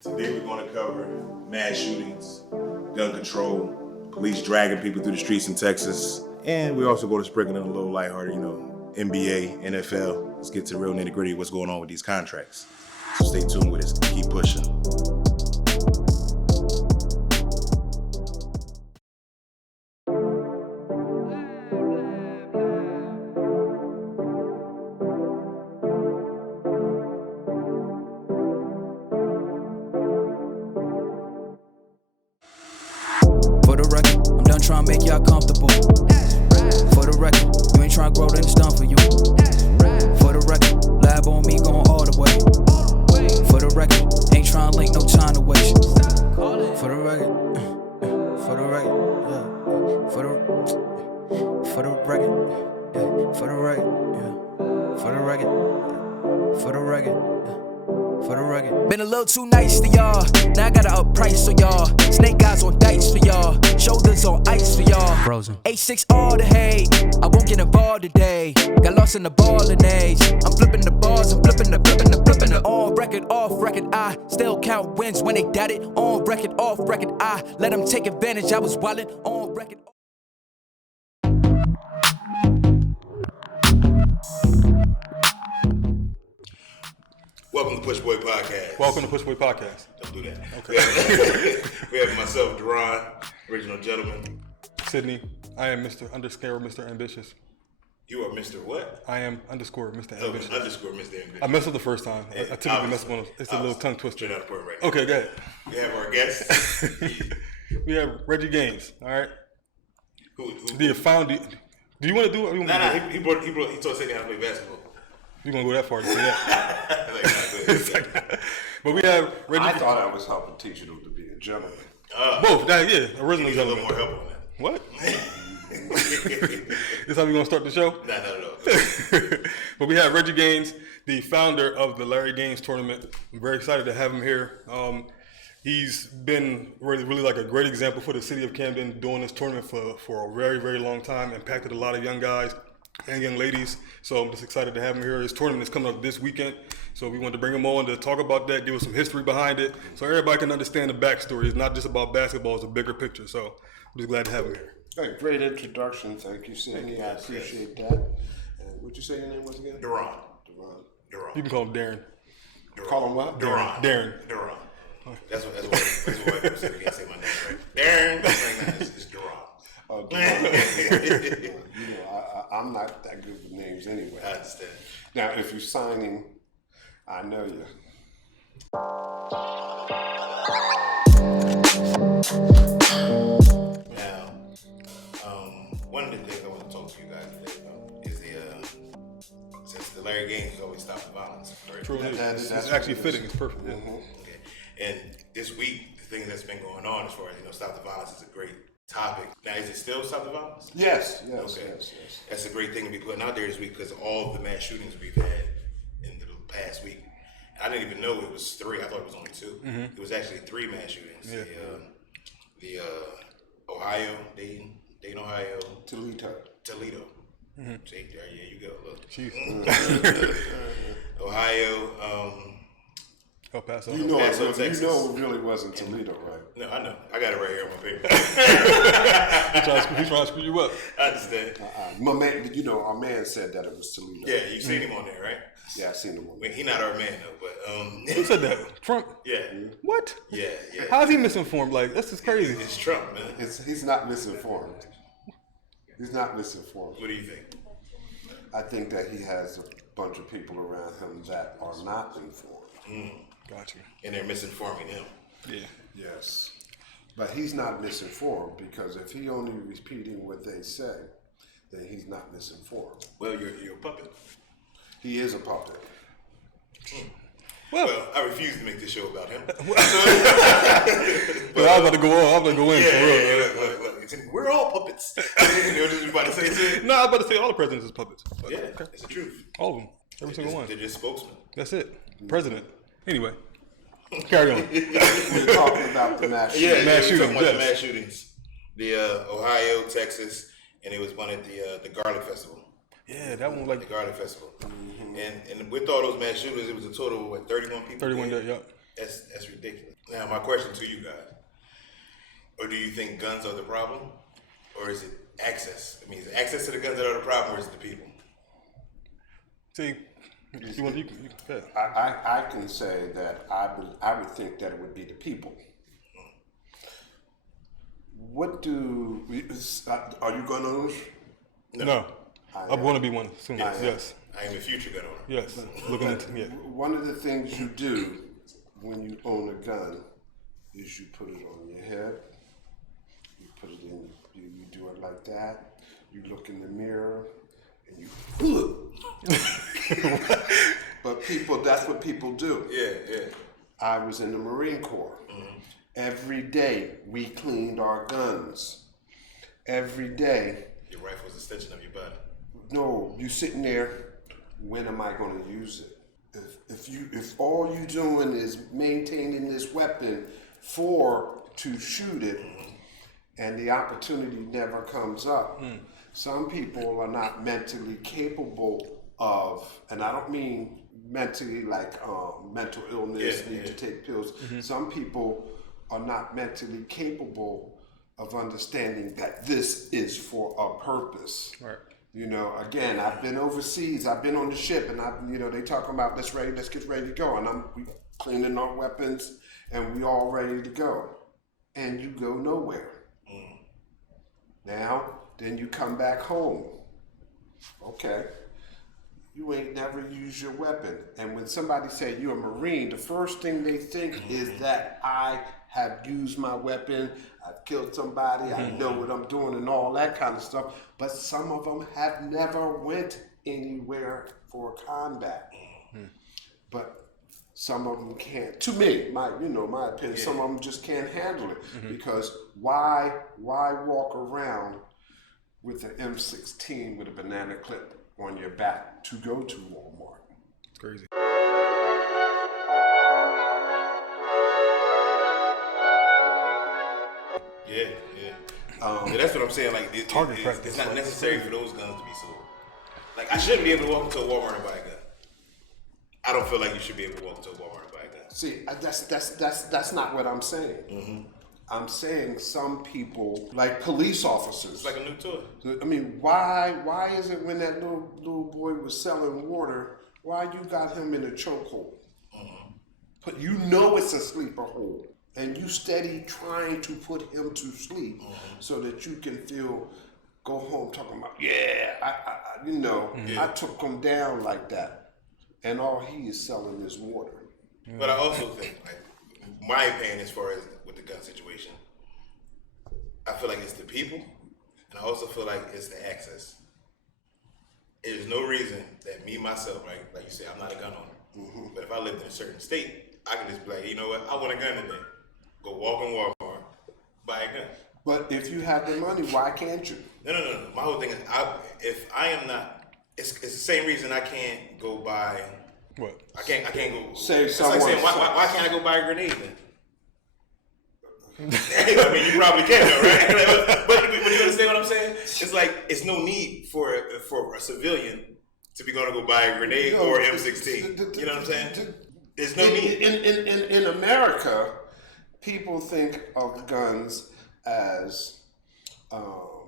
Today we're going to cover mass shootings, gun control, police dragging people through the streets in Texas, and we also go to sprinkle in a little lighthearted, NBA, NFL. Let's get to the real nitty gritty of what's going on with these contracts. So stay tuned with us. Keep pushing. Trying to make y'all comfortable. For the record, you ain't trying to grow, then it's done for you. For the record, lab on me going all the way. For the record, ain't trying to link, no time to waste. For the record, for the record, yeah. For the record, yeah. For the record, yeah. For the record, for the record, yeah. For the record. Been a little too nice to y'all. Now I gotta up price for y'all. Snake eyes on dice for y'all. Shoulders on ice for y'all. Frozen. 8-6 all the hate. I won't get involved today. Got lost in the ballin' age. I'm flipping the bars. I'm flipping the. On record, off record. I still count wins when they doubt it. On record, off record. I let them take advantage. I was wildin'. On record. Welcome to PUSHBOY Podcast. Welcome to PUSHBOY Podcast. Don't do that. Okay. We have myself, Duran, original gentleman. Sydney, I am Mr. Ambitious. You are Mr. what? I am _Mr. Ambitious. Underscore Mr. Ambitious. I messed up the first time. I typically mess up on it. It's a little tongue twister. Straight out of Puerto Rico. Okay, go ahead. We have our guest. We have Reggie Gaines. All right. Who? The founder. Do you want to do it? Nah. He told Sydney how to play basketball. You gonna go that far to say that? But we have Reggie. I thought I was helping teach you to be a gentleman. Both. Original a gentleman. little more help on that. What? This how we gonna start the show? Nah, not at all. But we have Reggie Gaines, the founder of the Larry Gaines tournament. I'm very excited to have him here. He's been really like a great example for the city of Camden, doing this tournament for a very, very long time, impacted a lot of young guys and young ladies. So I'm just excited to have him here. His tournament is coming up this weekend. So we wanted to bring him on to talk about that, give us some history behind it, so everybody can understand the backstory. It's not just about basketball, it's a bigger picture. So I'm just glad to have him here. Hey, great introduction. Thank you, Sydney. I appreciate that. And what'd you say your name was again? Duran. You can call him Darren. Call him what? Duran. That's what I said. You can't say my name, right? Darren. It's Duran. Oh, Duran. I'm not that good with names anyway. I understand. Now, if you're signing, I know you. Now, one of the things I want to talk to you guys today about is since the Larry Gaines has always stopped the violence. Right? True, it's actually fitting. It's perfect. Yeah. Mm-hmm. Okay. And this week, the thing that's been going on as far as stop the violence is a great topic. Now, is it still stop the violence? Yes. Okay. Yes. That's a great thing to be putting out there this week because of all the mass shootings we've had in the past week. I didn't even know it was 3. I thought it was only 2. Mm-hmm. It was actually 3 mass shootings. Yeah. The Ohio, Dayton, Ohio. Toledo. Mm-hmm. See, there you go. Look. Jeez. Ohio. El Paso. You know Texas. it really wasn't Toledo, right? No, I know. I got it right here on my paper. He's trying to screw you up. I understand. My man, our man said that it was Toledo. Yeah, you've seen him on there, right? Yeah, I've seen him on there. He's not our man, though, but... Who said that? Trump? Yeah. What? Yeah. How's he misinformed? Like, that's just crazy. It's Trump, man. He's not misinformed. He's not misinformed. What do you think? I think that he has a bunch of people around him that are not informed. Gotcha. And they're misinforming him. Yeah. Yes. But he's not misinformed because if he only repeating what they say, then he's not misinformed. Well, you're a puppet. He is a puppet. Well, I refuse to make this show about him. But I was about to go in. Look, we're all puppets. You know what you're about to say? No, I was about to say all the presidents is puppets. But, yeah, it's the truth. All of them. Every single one. They're just spokesmen. That's it. President. Anyway. Carry on. We're talking about the mass shootings. Mass shootings. The Ohio, Texas, and it was one at the Garlic Festival. Yeah, that one was like the Garlic Festival. Mm-hmm. And with all those mass shooters, it was a total of 31 people. 31 days, yep. That's ridiculous. Now, my question to you guys: or do you think guns are the problem, or is it access? I mean, is it access to the guns that are the problem, or is it the people? See, you can I can say that I would think that it would be the people. What do are you gun owners? No. I want to be one soon. Yes. I am a future gun owner. Yes. Looking into One of the things you do when you own a gun is you put it on your head. You put it in. You do it like that. You look in the mirror and you. But people, that's what people do. Yeah. I was in the Marine Corps. Every day we cleaned our guns. Every day. Your rifle's an extension of your body. No, you sitting there. When am I going to use it? If all you doing is maintaining this weapon to shoot it, and the opportunity never comes up, some people are not mentally capable of, and I don't mean mentally like mental illness, need to take pills. Some people are not mentally capable of understanding that this is for a purpose. Right. You know, again, I've been overseas. I've been on the ship, and they talking about let's get ready to go, and we cleaning our weapons, and we all ready to go, and you go nowhere. Now, then you come back home. Okay, you ain't never used your weapon, and when somebody say you're a Marine, the first thing they think is that I have used my weapon, I've killed somebody, I know what I'm doing and all that kind of stuff. But some of them have never went anywhere for combat. But some of them can't. To me, my opinion, some of them just can't handle it. Because why walk around with an M16 with a banana clip on your back to go to Walmart? It's crazy. Yeah, that's what I'm saying. Like, it's not necessary for those guns to be sold. Like, I shouldn't be able to walk into a Walmart and buy a gun. I don't feel like you should be able to walk into a Walmart and buy a gun. See, that's not what I'm saying. I'm saying some people, like police officers. It's like a new toy. I mean, why is it when that little boy was selling water, why you got him in a chokehold? But you know it's a sleeper hold. And you steady trying to put him to sleep so that you can go home talking about, I took him down like that. And all he is selling is water. But I also think, like, my opinion as far as with the gun situation, I feel like it's the people, and I also feel like it's the access. There's no reason that me, myself, right, like you said, I'm not a gun owner. But if I lived in a certain state, I can just be like, you know what, I want a gun today. Go walk in Walmart, buy a gun. But if you have the money, why can't you? No. My whole thing is, if I am not, it's the same reason I can't go buy. What? I can't go. Say someone. Like saying, why can't I go buy a grenade then? I mean, you probably can, though, right? but you understand what I'm saying? It's like it's no need for a civilian to be going to go buy a grenade or M16. You know what I'm saying? There's no need. In America, people think of guns as, for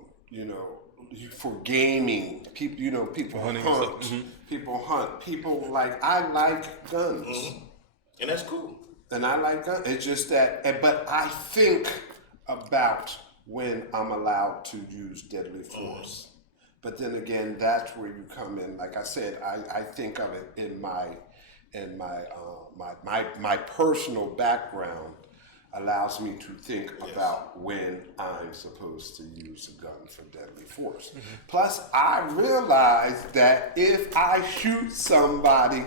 gaming. People hunt. People hunt. People I like guns. And that's cool. And I like guns. It's just that, but I think about when I'm allowed to use deadly force. But then again, that's where you come in. Like I said, I think of it in my personal background allows me to think about when I'm supposed to use a gun for deadly force. Plus, I realize that if I shoot somebody,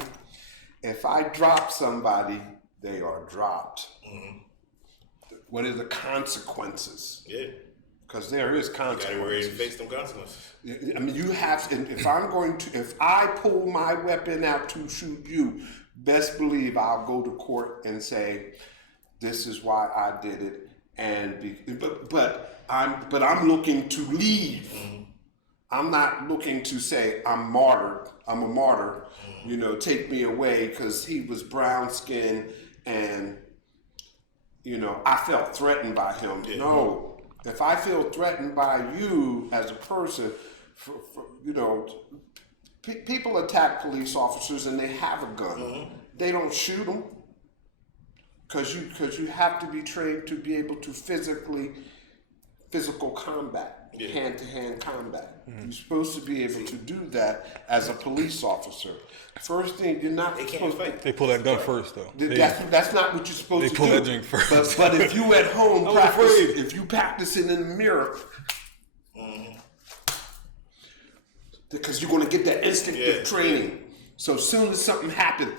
if I drop somebody, they are dropped. What are the consequences? Yeah. Because there is consequences. You gotta be ready to face them consequences. I mean, you have to, if I pull my weapon out to shoot you, best believe I'll go to court and say, this is why I did it, but I'm looking to leave. I'm not looking to say I'm a martyr. Take me away because he was brown skinned and I felt threatened by him. Yeah. No, if I feel threatened by you as a person, people attack police officers and they have a gun. Mm-hmm. They don't shoot them because you have to be trained to be able to physical combat. Yeah. Hand-to-hand combat. Mm-hmm. You're supposed to be able to do that as a police officer. First thing, you're not supposed to... They pull that gun first, though. That's not what you're supposed to do. They pull that drink first. But if you at home if you practice it in the mirror, because you're going to get that instinctive training. So as soon as something happens,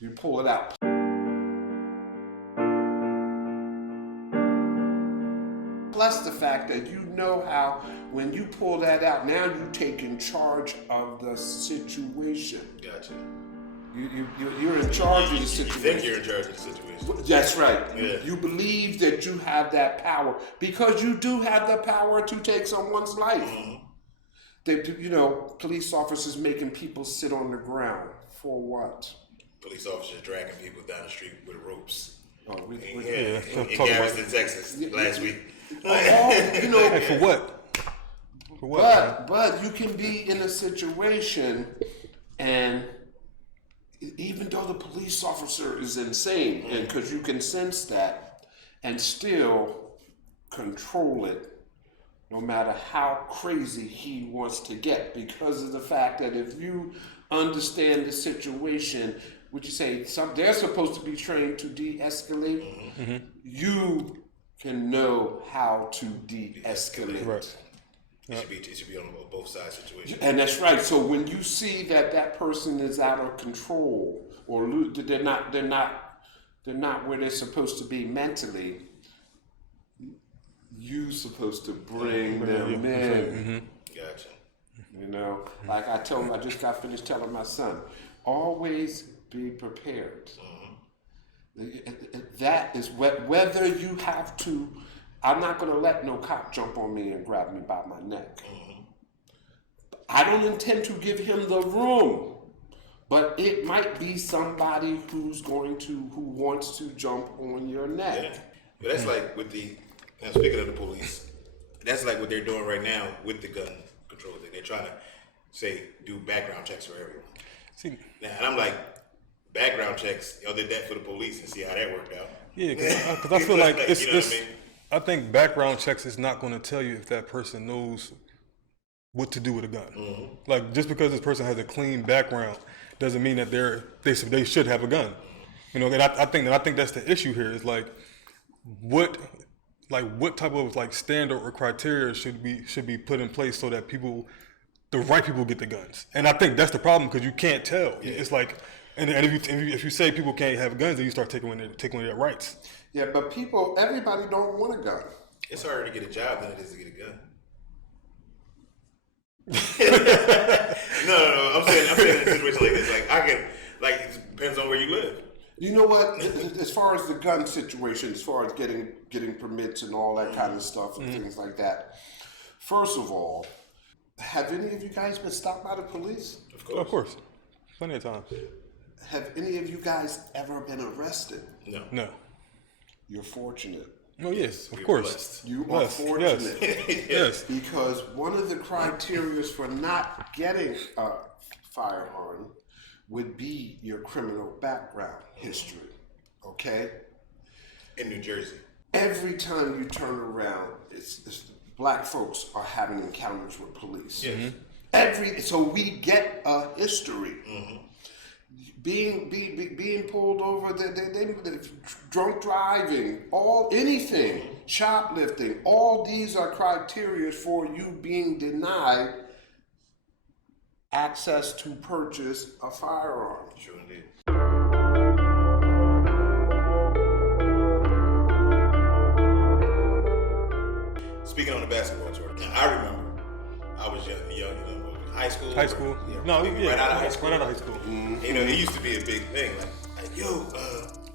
you pull it out. Plus the fact that you know how when you pull that out, now you take in charge of the situation. Gotcha. You're in charge of the situation. You think you're in charge of the situation. That's right. Yeah. You believe that you have that power because you do have the power to take someone's life. Mm-hmm. Police officers making people sit on the ground for what? Police officers dragging people down the street with ropes. In Garrison, Texas, last week. For what? For what? But you can be in a situation, and even though the police officer is insane, and because you can sense that, and still control it, no matter how crazy he wants to get, because of the fact that if you understand the situation, would you say they're supposed to be trained to de-escalate? Mm-hmm. You can know how to de-escalate. Right. It should be on both sides situation. And that's right. So when you see that person is out of control or they're not where they're supposed to be mentally, you're supposed to bring them in. Gotcha. Like I just got finished telling my son, always be prepared. That is whether you have to. I'm not going to let no cop jump on me and grab me by my neck. Mm-hmm. I don't intend to give him the room, but it might be somebody who wants to jump on your neck. Yeah. But that's like with speaking of the police, that's like what they're doing right now with the gun control thing. They're trying to do background checks for everyone. See, and I'm like, background checks, did that for the police and see how that worked out. Yeah, because I feel like I think background checks is not going to tell you if that person knows what to do with a gun. Mm-hmm. Like just because this person has a clean background doesn't mean that they should have a gun. And I think that's the issue here. Is like what type of standard or criteria should be put in place so that the right people get the guns. And I think that's the problem because you can't tell. Yeah. It's like. And if you say people can't have guns, then you start taking away their rights. Yeah, but everybody don't want a gun. It's harder to get a job than it is to get a gun. No. I'm saying in a situation like this, it depends on where you live. You know what? As far as the gun situation, as far as getting permits and all that kind of stuff and things like that. First of all, have any of you guys been stopped by the police? Of course. Plenty of times. Have any of you guys ever been arrested? No. You're fortunate. Oh yes, of course. Blessed. You are fortunate. Yes. Because one of the criteria for not getting a firearm would be your criminal background history. Okay? In New Jersey. Every time you turn around, it's black folks are having encounters with police. Mm-hmm. So we get a history. Mm-hmm. Being pulled over, they drunk driving, anything, shoplifting, all these are criteria for you being denied access to purchase a firearm. Sure indeed. Speaking on the basketball tour, I remember I was young, high school. High school? Yeah. No, right out of high school. Right out of high school. Mm-hmm. It used to be a big thing. Like yo,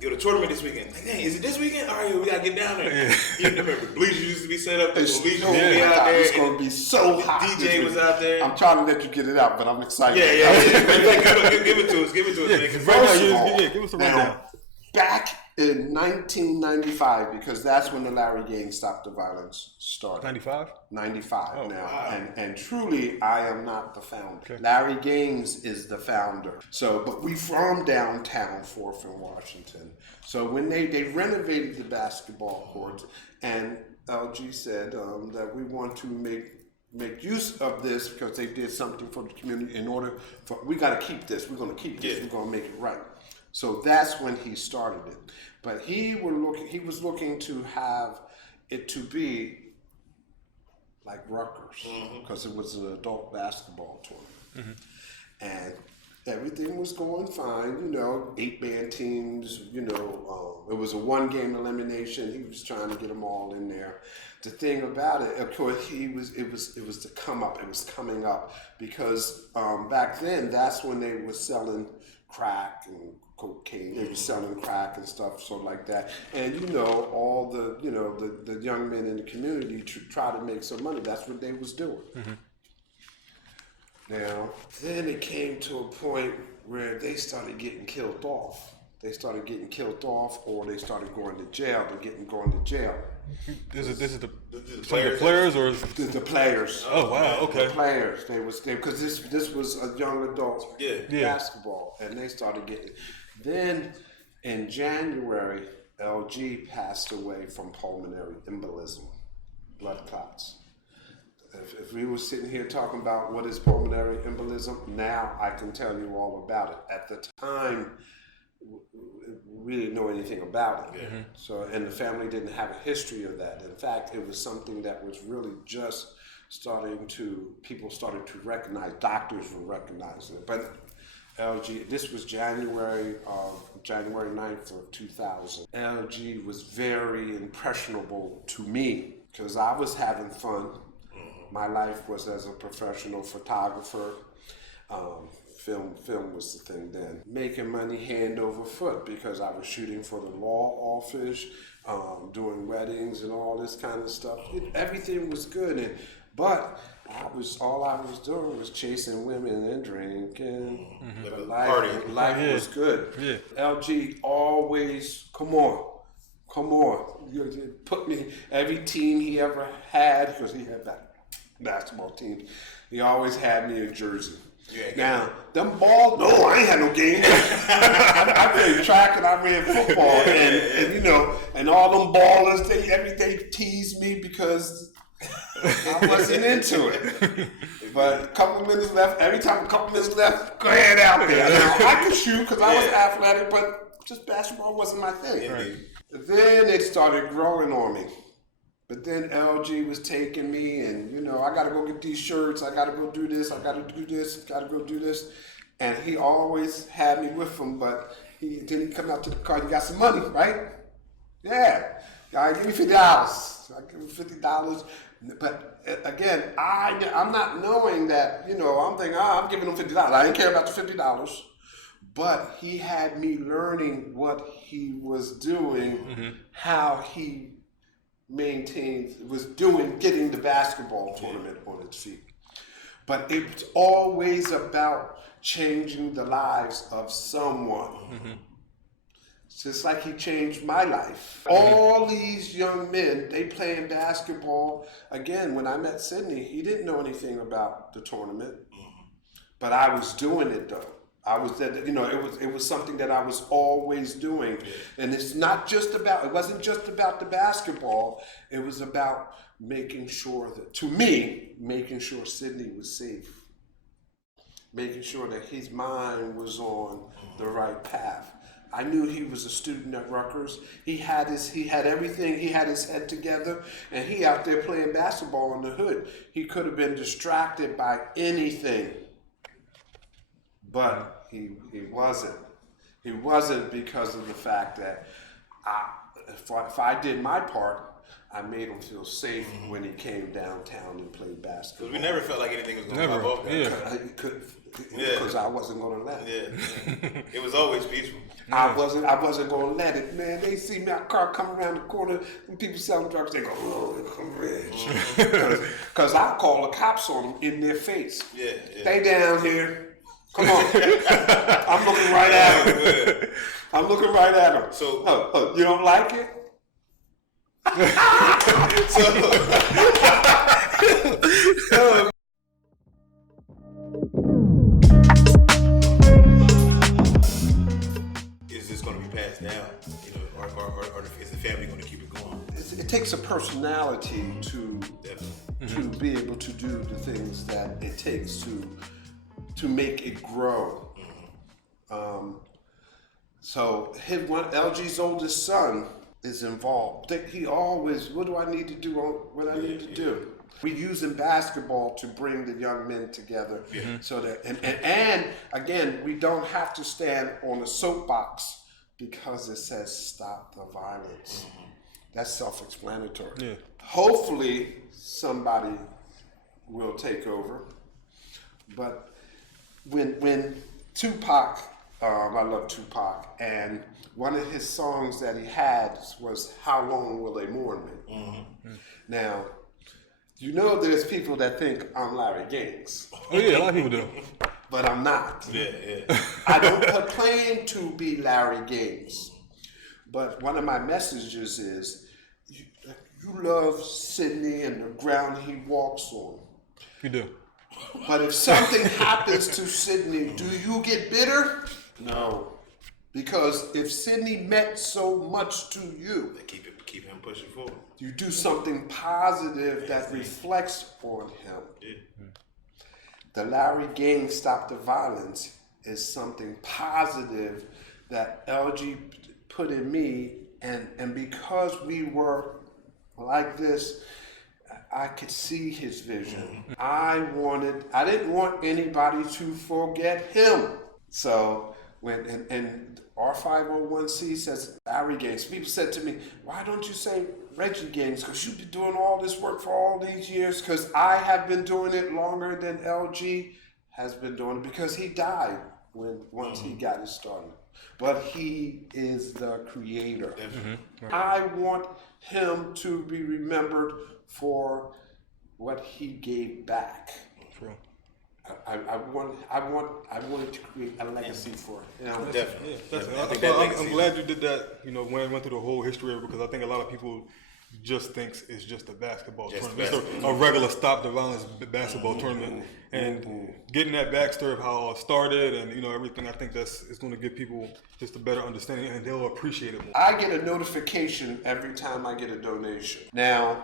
the tournament this weekend. Like, dang, is it this weekend? All right, we gotta get down there. You remember the bleachers used to be set up. The bleachers would be out there. It's gonna be so hot. DJ was out there. I'm trying to let you get it out, but I'm excited. Yeah. Give it to us. Give Give us a rundown. Back in 1995, because that's when the Larry Gaines Stop the Violence started. 95 Oh, now. wow. And truly, I am not the founder. Okay. Larry Gaines is the founder. So, but we from downtown 4th and Washington. So when they renovated the basketball courts, and LG said that we want to make use of this because they did something for the community in order for, we got to keep this. We're going to keep this. Yeah. We're going to make it right. So that's when he started it. But he was looking to have it to be like Rutgers, because it was an adult basketball tournament. And everything was going fine, 8-man teams, it was a 1-game elimination. He was trying to get them all in there. The thing about it, of course, it was the come up. It was coming up because back then, that's when they were selling crack and cocaine. They were selling crack and stuff, so like that. And all the young men in the community to try to make some money. That's what they was doing. Now, then it came to a point where they started getting killed off. Or they started going to jail. Going to jail. This is the players? players or The players. Oh wow, okay. The players. Because this was a young adult Yeah. basketball, and they started getting. Then in January, LG passed away from pulmonary embolism, blood clots. If we were sitting here talking about what is pulmonary embolism, now I can tell you all about it. At the time, we didn't know anything about it. So, and the family didn't have a history of that. In fact, it was something that was really just people started to recognize, doctors were recognizing it. But LG, this was January 9th of 2000. LG was very impressionable to me because I was having fun. My life was as a professional photographer. Film was the thing then. Making money hand over foot because I was shooting for the law office, doing weddings and all this kind of stuff. Everything was good, but all I was doing was chasing women and drinking. But life was good. Yeah. LG always, come on. You put me, every team he ever had, because he had basketball teams, he always had me in Jersey. Yeah. Now, them balls, no, I ain't had no game. I played track and I ran football, and all them ballers, they teased me because I wasn't into it. But a couple minutes left, every time a couple minutes left, go ahead out there. Now, I could shoot because I was athletic, but just basketball wasn't my thing. Right. Then it started growing on me. But then LG was taking me and, I got to go get these shirts. I got to go do this. I got to do this. Got to go do this. And he always had me with him, but then he come out to the car. You got some money, right? Yeah. All right, give me $50. I give him $50. But again, I'm not knowing that, I'm thinking, I'm giving him $50. I didn't care about the $50. But he had me learning what he was doing, how he getting the basketball tournament on its feet. But it's always about changing the lives of someone. It's just like he changed my life. All these young men, they playing basketball. Again, when I met Sidney, he didn't know anything about the tournament, but I was doing it though. It was something that I was always doing. And it wasn't just about the basketball. It was about making sure Sidney was safe. Making sure that his mind was on the right path. I knew he was a student at Rutgers. He had everything, he had his head together, and he out there playing basketball in the hood. He could have been distracted by anything. But he wasn't. He wasn't because of the fact that if I did my part, I made him feel safe when he came downtown and played basketball. Because we never felt like anything was going to pop up. Yeah. because I wasn't going to let it. Yeah. It was always peaceful. I wasn't going to let it, man. They see my car come around the corner and people selling drugs. They go, oh, here come Reg. Because I call the cops on them in their face. Yeah. Stay down here. Come on. I'm looking right at them. I'm looking right at them. So, you don't like it? is this going to be passed down? You know, or is the family going to keep it going? It takes a personality to be able to do the things that it takes to make it grow. So LG's oldest son is involved. He always, what do I need to do? What I need to do? We use in basketball to bring the young men together, so that and again, we don't have to stand on a soapbox because it says stop the violence. That's self-explanatory. Yeah. Hopefully, somebody will take over. But when Tupac, I love Tupac, and one of his songs that he had was "How Long Will They Mourn Me?" Now, you know, there's people that think I'm Larry Gaines. Oh yeah, a lot of people do. But I'm not. Yeah. I don't claim to be Larry Gaines. But one of my messages is, you love Sidney and the ground he walks on. You do. But if something happens to Sidney, do you get bitter? No. Because if Sidney meant so much to you, Keep him pushing forward. you do something positive that reflects on him. Yeah. The Larry Gaines Stop the Violence is something positive that LG put in me, and because we were like this, I could see his vision. I didn't want anybody to forget him. So and our 501c says Larry Gaines. People said to me, why don't you say Reggie Gaines? Because you've been doing all this work for all these years. Because I have been doing it longer than LG has been doing it, because he died once he got it started. But he is the creator. Right. I want him to be remembered for what he gave back. True. I wanted to create a legacy for him. Definitely. I'm glad you did that. You know, when I went through the whole history of it, because I think a lot of people just thinks it's just a basketball tournament. It's a regular stop the violence basketball tournament. And getting that backstory of how it all started and, you know, everything, I think it's going to give people just a better understanding, and they'll appreciate it more. I get a notification every time I get a donation. Now,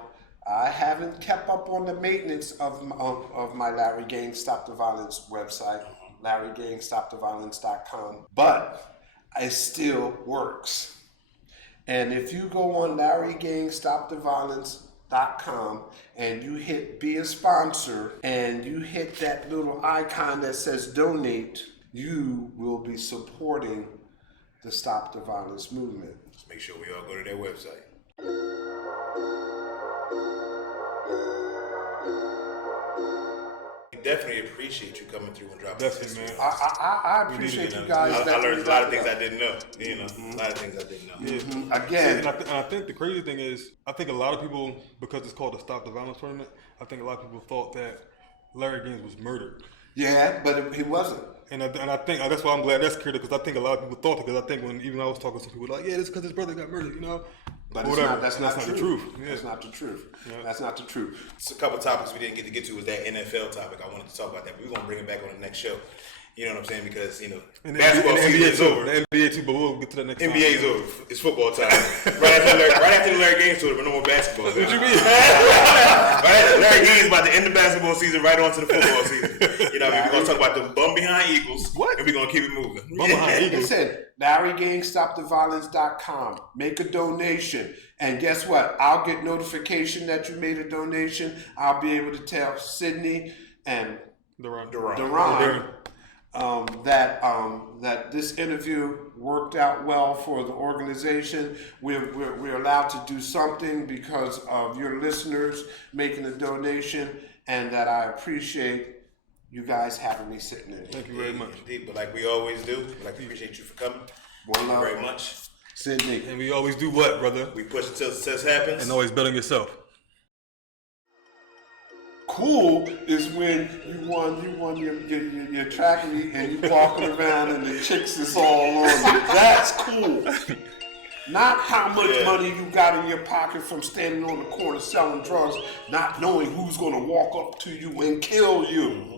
I haven't kept up on the maintenance of my Larry Gaines Stop the Violence website, LarryGainesStopTheViolence.com, but it still works. And if you go on LarryGainesStopTheViolence.com and you hit be a sponsor and you hit that little icon that says donate, you will be supporting the Stop the Violence movement. Just make sure we all go to their website. Definitely appreciate you coming through and dropping this. Man. I appreciate you guys. I learned a lot of things I didn't know. You know, a lot of things I didn't know. Again, and I think the crazy thing is, I think a lot of people, because it's called the Stop the Violence tournament, I think a lot of people thought that Larry Gaines was murdered. Yeah, but he wasn't. And I think that's why I'm glad that's clear, because I think a lot of people thought it. Because I think even I was talking to some people like, yeah, it's because his brother got murdered, you know. But that's not the truth. Yeah. That's not the truth. Yeah. That's not the truth. So a couple topics we didn't get to was that NFL topic. I wanted to talk about that, but we're gonna bring it back on the next show. You know what I'm saying? Because, you know, basketball season is over. The NBA too, but we'll get to that next time. NBA is over. It's football time. right after the Larry Gaines tour, but no more basketball. What you mean? Right after Larry Gaines about to end the basketball season, right on to the football season. You know, we're gonna talk about the bum behind Eagles. What? And we're gonna keep it moving. Bum behind Eagles. Listen, LarryGainesStopTheViolence.com. Make a donation. And guess what? I'll get notification that you made a donation. I'll be able to tell Sidney and Duran. That this interview worked out well for the organization. We're allowed to do something because of your listeners making a donation, and that I appreciate you guys having me sitting in here. Thank you very much. Indeed, but like we always do, we'd like to appreciate you for coming. One love. Very much. Sydney. And we always do what, brother? We push until success happens. And always bet on yourself. Cool is when you won your track meet and you walking around and the chicks is all on you. That's cool. Not how much money you got in your pocket from standing on the corner selling drugs, not knowing who's gonna walk up to you and kill you.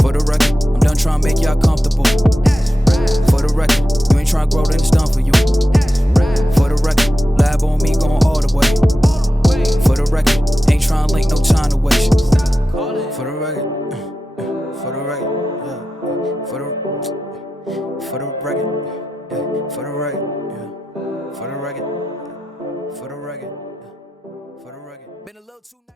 For the record, I'm done trying to make y'all comfortable. For the record, you ain't trying to grow, then it's done for you. For the record, lab on me going all the way. For the record, ain't trying to link, no time to waste. For the record, for the record, yeah. For the record, yeah. For the record, yeah. For the record, for the record, for the record. Been a little too nice.